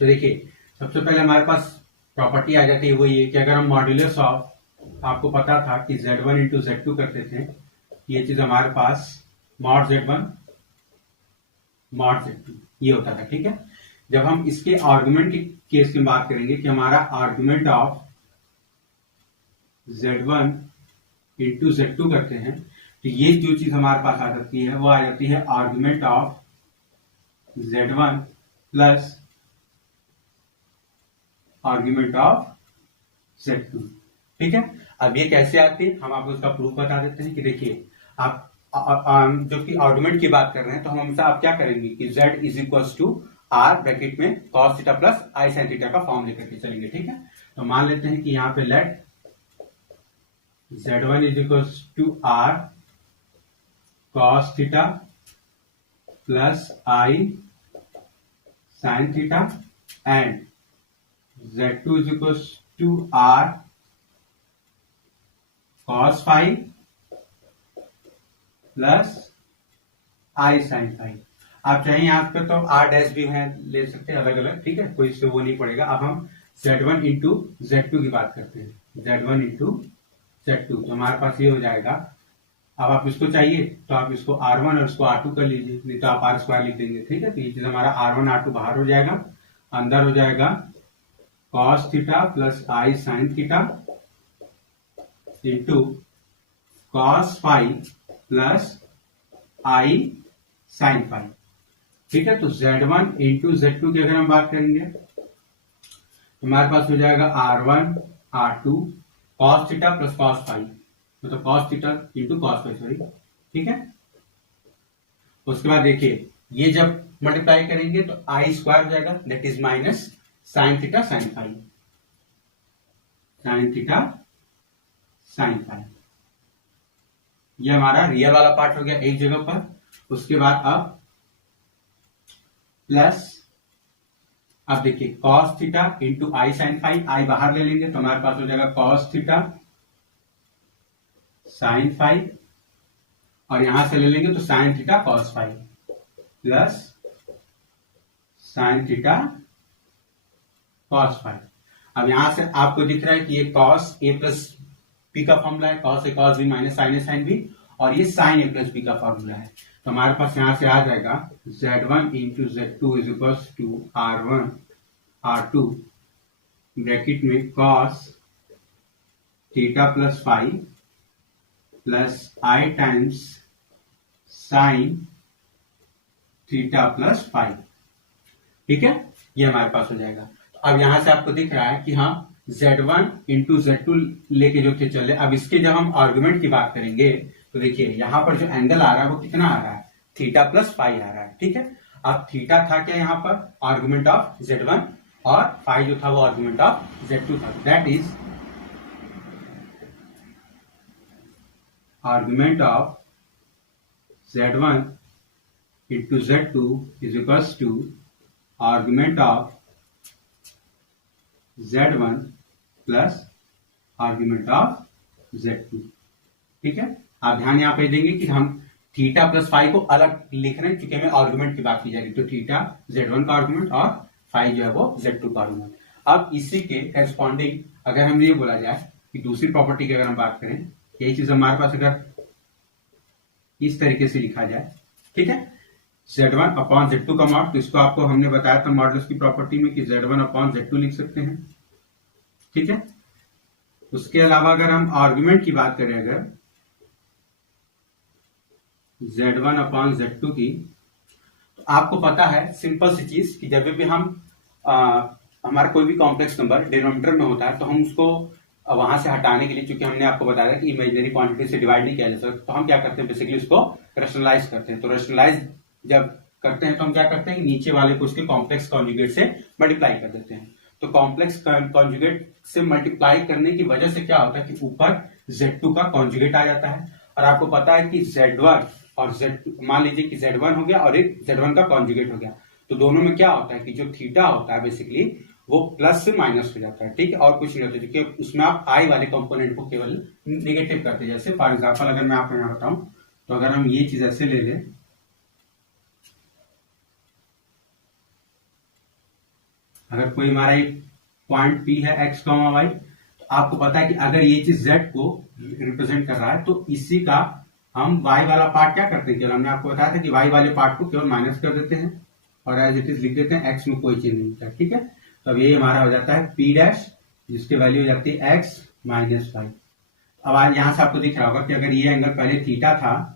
तो देखिए सबसे पहले हमारे पास प्रॉपर्टी आ जाती है वो ये कि अगर हम मॉड्यूलस ऑफ, आपको पता था कि Z1 इंटू Z2 करते थे, ये चीज हमारे पास मॉड Z1 मॉड Z2 ये होता था, ठीक है। जब हम इसके आर्गुमेंट के केस की बात करेंगे कि हमारा argument of Z1 into Z2 करते हैं, तो ये जो चीज हमारे पास आ जाती है वो आ जाती है argument of Z1 plus argument of Z2, ठीक है। अब ये कैसे आती है हम आपको इसका प्रूफ बता देते हैं कि देखिए आप जो कि आर्गुमेंट की बात कर रहे हैं तो हम हमेशा आप क्या करेंगे कि Z is equal to R bracket में cos थीटा प्लस आई साइन थीटा का फॉर्म लेकर के चलेंगे, ठीक है। तो मान लेते हैं कि यहाँ पे let Z1 is equal to R cos theta plus I sine theta and Z2 is equals to R cos phi प्लस I sin phi। आप चाहें यहाँ पे तो R डैश भी है ले सकते हैं अलग अलग, ठीक है, कोई इससे वो नहीं पड़ेगा। अब हम Z1 इंटू Z2 की बात करते हैं, Z1 इंटू Z2, तो हमारे पास ये हो जाएगा। अब आप इसको चाहिए तो आप इसको R1 और इसको R2 कर लीजिए, नहीं तो आप R स्क्वायर लिख देंगे, ठीक है। तो ये चीज हमारा R1 R2 बाहर हो जाएगा, अंदर हो जाएगा cos थीटा प्लस आई sine theta into cos phi plus आई साइन फाई, ठीक है। तो Z1 इंटू Z2 की अगर हम बात करेंगे तो हमारे पास हो जाएगा R1 R2 cos theta plus cos phi, मतलब cos theta into cos phi, sorry, ठीक है। उसके बाद देखिए ये जब मल्टीप्लाई करेंगे तो आई स्क्वायर हो जाएगा, that is minus sine theta sine phi, sine theta sine phi. ये हमारा रियल वाला पार्ट हो गया एक जगह पर। उसके बाद अब प्लस, अब देखिए cos थीटा इंटू आई साइन फाई, आई बाहर ले लेंगे तो हमारे पास हो जाएगा cos थीटा साइन फाई, और यहां से ले लेंगे तो sine theta cos phi plus sine theta cos phi. अब यहां से आपको दिख रहा है कि ये cos a प्लस बी का फॉर्मूला है, cos a cos b minus sine a sine b, और ये साइन ए प्लस बी का फॉर्मूला है। तो हमारे पास यहां से आ जाएगा Z1 into Z2 is equal to R1 R2 bracket में cos theta plus phi plus i times sine theta plus phi, ठीक है। ये हमारे पास हो जाएगा। अब यहां से आपको दिख रहा है कि हम Z1 इंटू Z2 लेके जो थे चले, अब इसके जब हम आर्गुमेंट की बात करेंगे तो देखिए यहां पर जो एंगल आ रहा है वो कितना आ रहा है, थीटा प्लस फाई आ रहा है, ठीक है। अब थीटा था क्या यहाँ पर आर्गुमेंट ऑफ Z1, और फाई जो था वो आर्गुमेंट ऑफ Z2 था, that is argument of Z1 into Z2 is equal to argument of Z1 plus argument of Z2, ठीक है। आप ध्यान यहां पे देंगे कि हम थीटा प्लस फाई को अलग लिख रहे हैं क्योंकि हमें आर्ग्यूमेंट की बात की जा रही है, तो थीटा Z1 का आर्ग्यूमेंट और फाई जो है वो Z2 का आर्ग्यूमेंट। अब इसी के करस्पॉन्डिंग अगर हम ये बोला जाए कि दूसरी प्रॉपर्टी की अगर हम बात करें, यही चीज हमारे पास अगर इस तरीके से लिखा जाए, ठीक है, Z1 अपॉन Z2 का मॉड, तो इसको आपको हमने बताया था मॉडुलस की प्रॉपर्टी में कि Z1 अपॉन Z2 लिख सकते हैं, ठीक है। उसके अलावा अगर हम आर्गुमेंट की बात करें, अगर Z1 अपॉन Z2 की, तो आपको पता है सिंपल सी चीज कि जब भी हम हमारा कोई भी कॉम्प्लेक्स नंबर डिनोमिनेटर में होता है तो हम उसको वहां से हटाने के लिए, क्योंकि हमने आपको बताया कि इमेजिनरी क्वांटिटी से डिवाइड नहीं किया जा सकता, तो हम क्या करते हैं बेसिकली उसको रेशनलाइज करते हैं। तो रेशनलाइज जब करते हैं तो हम क्या करते हैं नीचे वाले को उसके कॉम्प्लेक्स कॉन्जुगेट से मल्टीप्लाई कर देते हैं। तो कॉम्प्लेक्स कॉन्जुगेट से मल्टीप्लाई करने की वजह से क्या होता है कि ऊपर Z2 का कॉन्जुगेट आ जाता है। और आपको पता है कि Z1 और मान लीजिए कि Z1 हो गया और एक Z1 का कॉन्जुगेट हो गया, तो दोनों में क्या होता है कि जो थीटा होता है बेसिकली वो प्लस से माइनस हो जाता है, ठीक है, और कुछ नहीं होता, क्योंकि उसमें आप आई वाले कंपोनेंट को केवल निगेटिव करते हैं। जैसे फॉर एग्जांपल अगर मैं आपको यहाँ बताऊं, तो अगर हम ये चीज ऐसे ले लें, अगर कोई हमारा एक पॉइंट P है x, y, तो आपको पता है कि अगर ये चीज Z को रिप्रेजेंट कर रहा है तो इसी का हम y वाला पार्ट क्या करते हैं, केवल हमने आपको बताया था कि y वाले पार्ट को केवल माइनस कर देते हैं और एज इट इज लिख देते हैं, x में कोई चेंज नहीं होता, ठीक है। तो अब ये हमारा हो जाता है P डैश, जिसकी वैल्यू हो जाती है x माइनस वाई। अब आज यहां से आपको दिख रहा होगा कि अगर ये एंगल पहले थीटा था,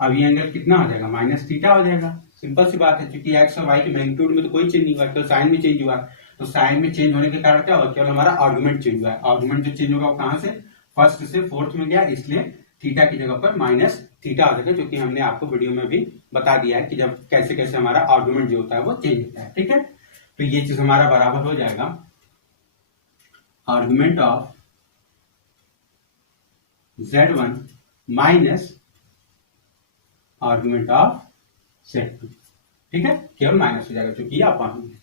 अब ये एंगल कितना हो जाएगा, माइनस थीटा हो जाएगा। सिंपल सी बात है, क्योंकि एक्स और वाई की मैग्नीट्यूड में तो कोई चेंज नहीं हुआ, तो साइन में चेंज हुआ, तो साइन में चेंज होने के कारण क्या होगा, केवल हमारा आर्गुमेंट चेंज हुआ है। आर्गुमेंट जो चेंज होगा वो कहां से, फर्स्ट से फोर्थ में गया, इसलिए थीटा की जगह पर माइनस थीटा आ जाएगा, जो कि हमने आपको वीडियो में भी बता दिया है कि जब कैसे कैसे हमारा आर्गुमेंट जो होता है वो चेंज होता है, ठीक है। तो ये चीज हमारा बराबर हो जाएगा argument of Z1 minus argument of Z2, ठीक है, केवल माइनस हो जाएगा क्योंकि ये अपान है।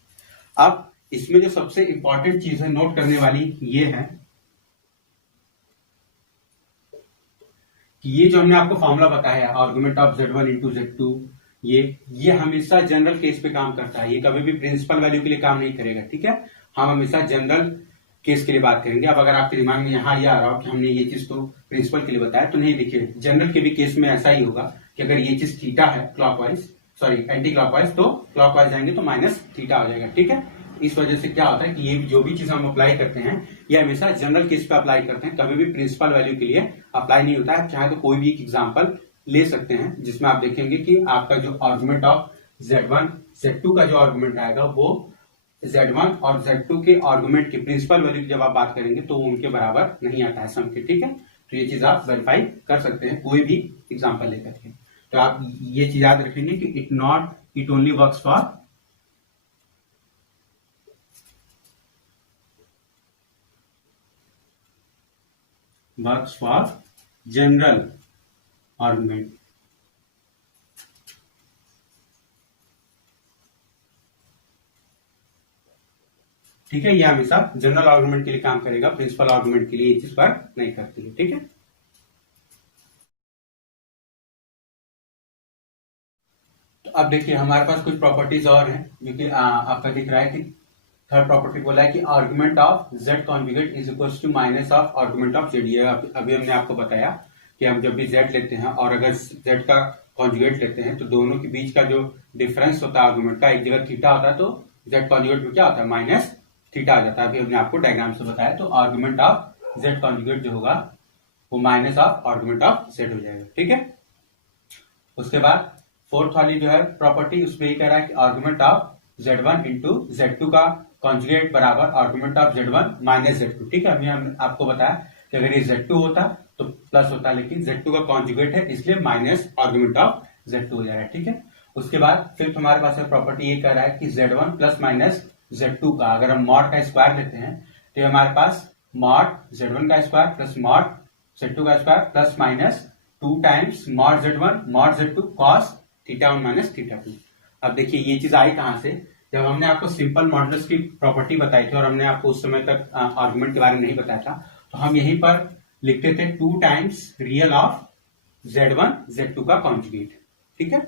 अब इसमें जो सबसे इंपॉर्टेंट चीज है नोट करने वाली ये है कि ये जो हमने आपको फॉर्मूला बताया argument of Z1 into Z2, ये हमेशा जनरल केस पे काम करता है, ये कभी भी प्रिंसिपल वैल्यू के लिए काम नहीं करेगा, ठीक है। हम हमेशा जनरल केस के लिए बात करेंगे। अब अगर आपके दिमाग में यहाँ ये आ रहा हो कि हमने ये चीज तो प्रिंसिपल के लिए बताया, तो नहीं, देखिए जनरल के भी केस में ऐसा ही होगा कि अगर ये चीज थीटा है क्लॉकवाइज, सॉरी एंटी क्लॉकवाइज, तो क्लॉकवाइज जाएंगे तो माइनस थीटा हो जाएगा, ठीक है। इस वजह से क्या होता है कि ये जो भी चीज हम अप्लाई करते हैं ये हमेशा जनरल केस पे अप्लाई करते हैं, कभी भी प्रिंसिपल वैल्यू के लिए अप्लाई नहीं होता है। चाहे तो कोई भी एक एग्जांपल ले सकते हैं जिसमें आप देखेंगे कि आपका जो आर्गुमेंट ऑफ Z1 Z2 का जो आर्गुमेंट आएगा वो Z1 और Z2 के आर्गुमेंट के प्रिंसिपल वैल्यू की जब आप बात करेंगे तो उनके बराबर नहीं आता है सम के, ठीक है। तो ये चीज आप वेरीफाई कर सकते हैं कोई भी एग्जांपल लेकर के। तो आप ये चीज याद रखेंगे कि it only works for general argument, ठीक है। ये हमेशा जनरल आर्गुमेंट के लिए काम करेगा, प्रिंसिपल आर्गुमेंट के लिए ये चीज वर्क नहीं करती है, ठीक है। तो अब देखिए हमारे पास कुछ प्रॉपर्टीज और हैं जो कि आपका दिख रहा है कि थर्ड प्रॉपर्टी बोला है कि argument of Z conjugate is equal to minus of argument of Z। ये अभी हमने आपको बताया कि हम जब भी Z लेते हैं और अगर Z का कॉन्जुगेट लेते हैं तो दोनों के बीच का जो डिफरेंस होता है आर्गुमेंट का, एक जगह थीटा होता है तो Z कॉन्जुगेट में क्या होता है, माइनस थीटा आ जाता है। अभी हमने आपको डायग्राम से बताया, तो आर्गुमेंट ऑफ Z कॉन्जुगेट जो होगा वो minus of argument of Z हो जाएगा, ठीक है। उसके बाद फोर्थ वाली जो है प्रॉपर्टी, उसमें ये कह रहा है कि argument of Z1 into Z2 का कॉन्जुगेट बराबर argument of Z1 minus Z2, ठीक है। अभी हमने आपको बताया कि अगर ये Z2 होता तो प्लस होता, लेकिन Z2 का कॉन्जुगेट है इसलिए माइनस आर्गुमेंट ऑफ Z2 हो जाएगा, ठीक है। उसके बाद फिफ्थ हमारे पास प्रॉपर्टी ये कह रहा है कि Z1 प्लस माइनस Z2 का अगर हम मॉड का स्क्वायर लेते हैं तो हमारे पास मॉड Z1 का स्क्वायर प्लस मॉड Z2 का square plus minus 2 times mod Z1 mod Z2 cos theta 1 minus theta 2। अब देखिए ये चीज आई कहां से, जब हमने आपको सिंपल मॉडुलस की प्रॉपर्टी बताई थी और हमने आपको उस समय तक आर्गुमेंट के बारे में नहीं बताया था, तो हम यहीं पर लिखते थे 2 times real of Z1 Z2 का कॉन्जुगेट, ठीक है।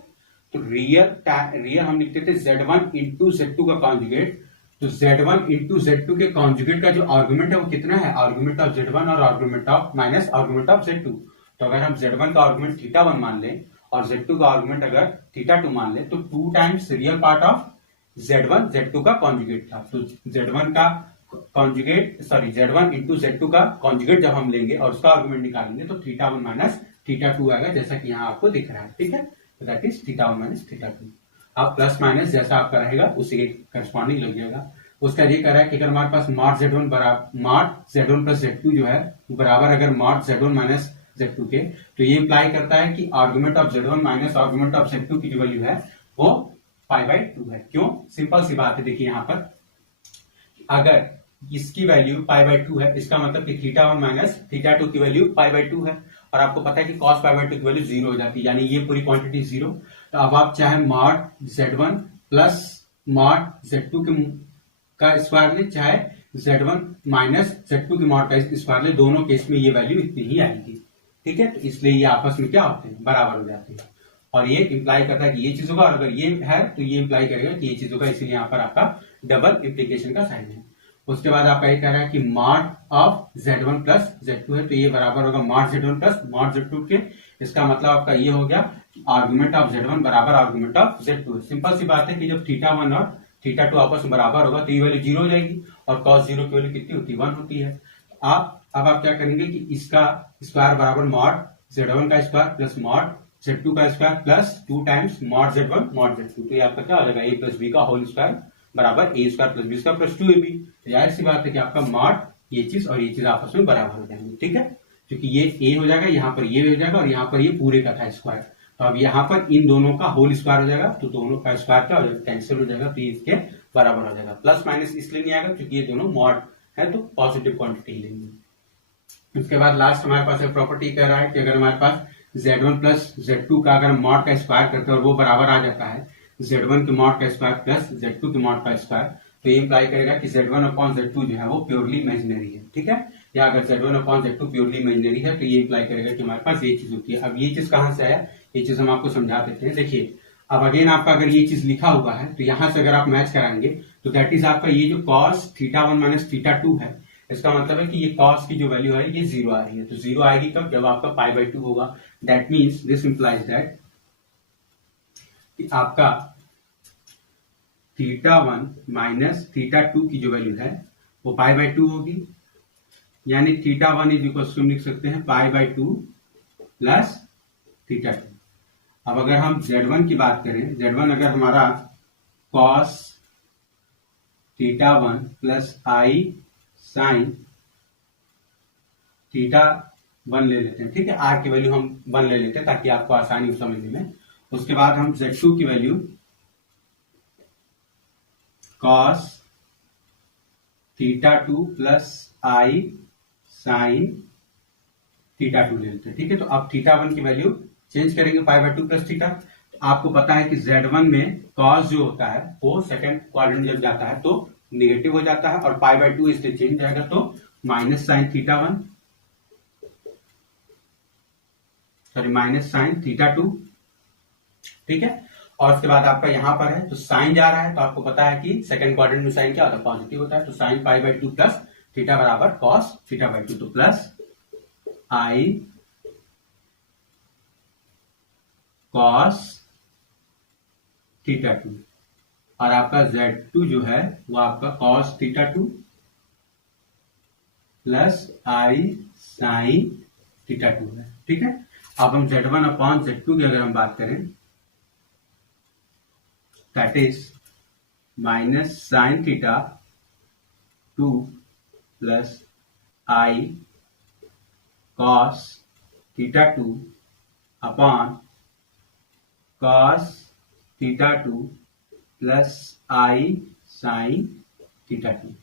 तो रियल हम लिखते थे Z1 इंटू Z2 का कॉन्जुगेट, तो Z1 इंटू Z2 के कॉन्जुगेट का जो आर्गुमेंट है वो कितना है, आर्गुमेंट ऑफ Z1 और argument of minus argument of Z2। तो अगर हम Z1 का आर्गुमेंट थीटा 1 मान लें और Z2 का आर्गुमेंट अगर थीटा 2 मान ले, तो 2 times real part of Z1 Z2 का कॉन्जुगेट था। तो Z1 का conjugate, sorry Z1 into Z2 का कॉन्जुगेट जब हम लेंगे और उसका आर्गुमेंट निकालेंगे तो थीटा 1 माइनस थीटा 2 आएगा, जैसा कि यहाँ आपको दिख रहा है, ठीक है। तो that is theta 1 minus theta 2। आप प्लस माइनस जैसा आपका रहेगा उसी के करस्पॉन्डिंग लग जाएगा। उसका ये कह रहा है कि अगर हमारे पास मॉड Z1 बराबर मॉड Z1 प्लस Z2 जो है बराबर अगर मॉड Z1 माइनस Z2 के, तो ये इंप्लाई करता है कि argument of Z1 minus argument of Z2 की जो वैल्यू है वो पाई बाई 2 है। क्यों, सिंपल सी बात है, देखिए यहाँ पर अगर इसकी वैल्यू पाई बाय 2 है, इसका मतलब कि थीटा 1 माइनस थीटा 2 की वैल्यू पाई बाय 2 है, और आपको पता है कि कॉस पाई बाय 2 की वैल्यू 0 हो जाती है, यानी ये पूरी क्वांटिटी 0। तो अब आप चाहे mod Z1 plus mod Z2 का स्क्वायर ले, चाहे Z1 माइनस Z2 की मॉड का स्क्वायर ले, दोनों केस में ये वैल्यू इतनी ही आएगी। ठीक है, तो इसलिए ये आपस में क्या होते हैं, बराबर हो जाते हैं, और ये इंप्लाई करता है कि ये चीज होगा, और अगर ये है तो ये इंप्लाई करेगा कि ये चीज होगा, इसीलिए यहाँ पर आपका डबल इंप्लीकेशन का साइन है। उसके बाद आपका ये कह रहा है कि mod of Z1 plus Z2 है, तो ये बराबर होगा mod Z1 plus mod Z2 के। इसका मतलब आपका ये हो गया आर्गुमेंट ऑफ Z1 बराबर आर्गुमेंट ऑफ Z2 है। सिंपल सी बात है कि जब थीटा 1 और थीटा 2 आपस में बराबर होगा तो ये वैल्यू 0 हो जाएगी, और cos 0 की वैल्यू कितनी होती है, 1 होती है। अब आप क्या करेंगे कि इसका स्क्वायर बराबर मॉड Z1 का स्क्वायर प्लस मॉड Z2 का square plus 2 times mod Z1 mod Z2, तो ये आपका क्या हो जाएगा, a प्लस बी का होल स्क्वायर बराबर a square plus B square plus 2ab। तो जाहिर सी बात है कि आपका मॉड ये चीज और ये चीज आपस में बराबर हो जाएंगे। ठीक है, क्योंकि ये a हो जाएगा, यहाँ पर ये हो जाएगा, और यहाँ पर ये पूरे का था स्क्वायर, तो अब यहाँ पर इन दोनों का होल स्क्वायर हो जाएगा, तो दोनों का स्क्वायर क्या हो जाएगा, कैंसिल हो जाएगा, तो ये इसके बराबर हो जाएगा। प्लस माइनस इसलिए नहीं आएगा क्योंकि ये दोनों मॉड है, तो पॉजिटिव क्वांटिटी लेंगे। उसके बाद लास्ट हमारे पास एक प्रॉपर्टी कह रहा है कि अगर हमारे पास Z1 प्लस Z2 का अगर मॉड का स्क्वायर करते हैं और वो बराबर आ जाता है Z1 के मॉड का स्क्वायर प्लस Z2 के मॉड का स्क्वायर, तो ये इंप्लाई करेगा कि Z1 अपॉन Z2 जो है वो प्योरली इमेजिनरी है। ठीक है, या अगर Z1 upon Z2 purely imaginary है तो ये इंप्लाई करेगा कि हमारे पास ये चीज होती है। अब ये चीज कहां से आया, ये चीज हम आपको समझा देते हैं। देखिए, अब अगेन आपका अगर ये चीज लिखा हुआ है तो यहां से अगर आप मैच कराएंगे तो दैट इज आपका ये जो कॉस थीटा 1 माइनस थीटा 2 है, इसका मतलब है कि ये कॉस की जो वैल्यू है ये 0 आ रही है। तो 0 आएगी कब, जब आपका पाई बाय 2 होगा। That means this implies that कि आपका थीटा 1 माइनस थीटा 2 की जो वैल्यू है वो पाई बाय 2 होगी, यानी थीटा 1 इज इक्वल टू लिख सकते हैं पाई बाय 2 प्लस थीटा 2। अब अगर हम Z1 की बात करें, Z1 अगर हमारा cos थीटा 1 प्लस आई साइन थीटा 1 ले लेते हैं। ठीक है, R की वैल्यू हम 1 ले लेते हैं ताकि आपको आसानी हो समझने में। उसके बाद हम Z2 की वैल्यू cos थीटा 2 प्लस आई साइन थीटा 2 ले लेते हैं। ठीक है, तो अब थीटा 1 की वैल्यू चेंज करेंगे पाई बाय 2 प्लस थीटा। तो आपको पता है कि Z1 में cos जो होता है वो सेकंड क्वाड्रेंट जब जाता है तो निगेटिव हो जाता है, और पाई बाय 2 इससे चेंज जाएगा तो minus sine theta 1 sorry minus sine theta 2। ठीक है, और उसके बाद आपका यहां पर है तो साइन जा रहा है, तो आपको पता है कि सेकंड क्वाड्रेंट में साइन क्या होता है, पॉजिटिव होता है। तो sine pi by 2 plus theta बराबर cos थीटा बाय 2, तो प्लस आई cos थीटा 2, और आपका Z2 जो है वो आपका cos थीटा 2 प्लस आई साइन थीटा 2 है। ठीक है, अब हम Z1 अपॉन Z2 की अगर हम बात करें, that is minus sine theta 2 plus I cos theta 2 upon cos theta 2 plus I sine theta 2।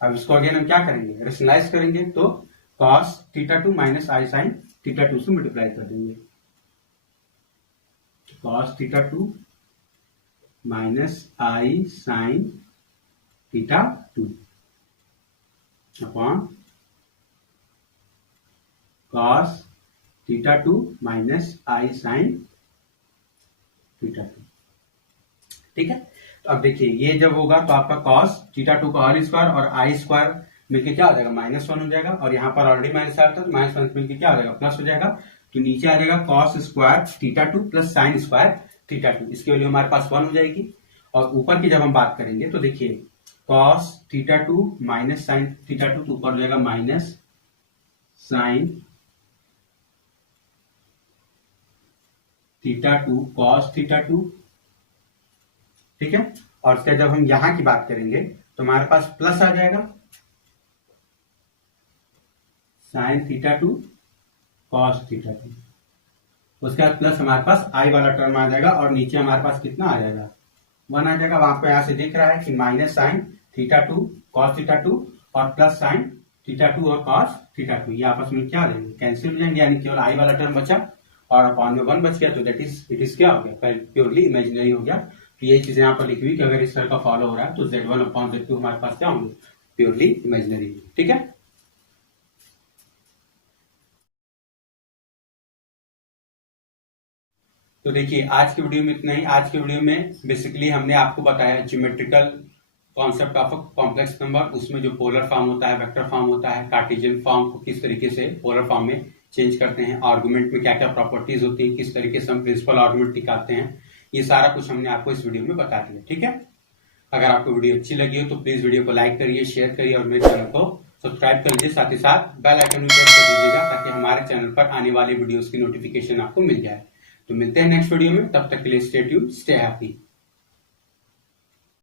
अब इसको अगेन हम क्या करेंगे, रेशनलाइज करेंगे, तो cos theta 2 minus i sine theta 2 से मल्टीप्लाई कर देंगे। cos theta 2 minus i sine theta 2 upon cos theta 2 minus i sine theta 2। ठीक है, तो अब देखिए ये जब होगा तो आपका cos थीटा 2 का होल स्क्वायर और आई स्क्वायर मिलकर क्या हो जाएगा, -1 हो जाएगा, और यहाँ पर ऑलरेडी माइनस आया था तो -1 मिलकर क्या हो जाएगा, प्लस हो जाएगा। तो नीचे आ जाएगा cos square theta 2 plus sine square theta 2, इसकी वैल्यू हमारे पास 1 हो जाएगी। और ऊपर की जब हम बात करेंगे तो देखिए cos theta 2 minus sine theta 2, तो ऊपर हो जाएगा minus sine theta 2 cos theta 2। ठीक है, और उसके जब हम यहां की बात करेंगे तो हमारे पास प्लस आ जाएगा साइन थीटा 2 cos थीटा 2, उसके बाद प्लस हमारे पास आई वाला टर्म आ जाएगा, और नीचे हमारे पास कितना आ जाएगा, 1 आ जाएगा। वहां पे यहां से दिख रहा है कि minus sine theta 2 cos theta 2 और प्लस साइन थीटा 2 और cos थीटा 2, ये आपस में क्या देंगे, कैंसिल हो जाएंगे, यानी केवल आई वाला टर्म बचा और अपॉन में 1 बच गया, तो दैट इज इट इज क्या हो गया, प्योरली इमेजिनरी हो गया। तो ये चीजें यहाँ पर लिखी हुई कि अगर इस तरह का फॉलो हो रहा है तो z1 अपॉन z2 हमारे पास क्या होंगे, प्योरली इमेजिनरी। ठीक है, तो देखिए आज की वीडियो में इतना ही। आज की वीडियो में बेसिकली हमने आपको बताया geometrical concept of a complex number, उसमें जो पोलर फॉर्म होता है, वेक्टर फॉर्म होता है, कार्टेशियन फॉर्म को किस तरीके से पोलर फॉर्म में चेंज करते हैं, आर्गुमेंट में क्या क्या प्रॉपर्टीज होती है, किस तरीके से हम प्रिंसिपल आर्गुमेंट निकालते हैं, ये सारा कुछ हमने आपको इस वीडियो में बता दिया। ठीक है, अगर आपको वीडियो अच्छी लगी हो तो प्लीज वीडियो को लाइक करिए, शेयर करिए और मेरे चैनल को सब्सक्राइब कर लीजिए, साथ ही साथ बेल आइकन भी प्रेस कर दीजिएगा ताकि हमारे चैनल पर आने वाली वीडियोस की नोटिफिकेशन आपको मिल जाए। तो मिलते हैं नेक्स्ट वीडियो में, तब तक के लिए स्टे ट्यून्ड, स्टे हैप्पी।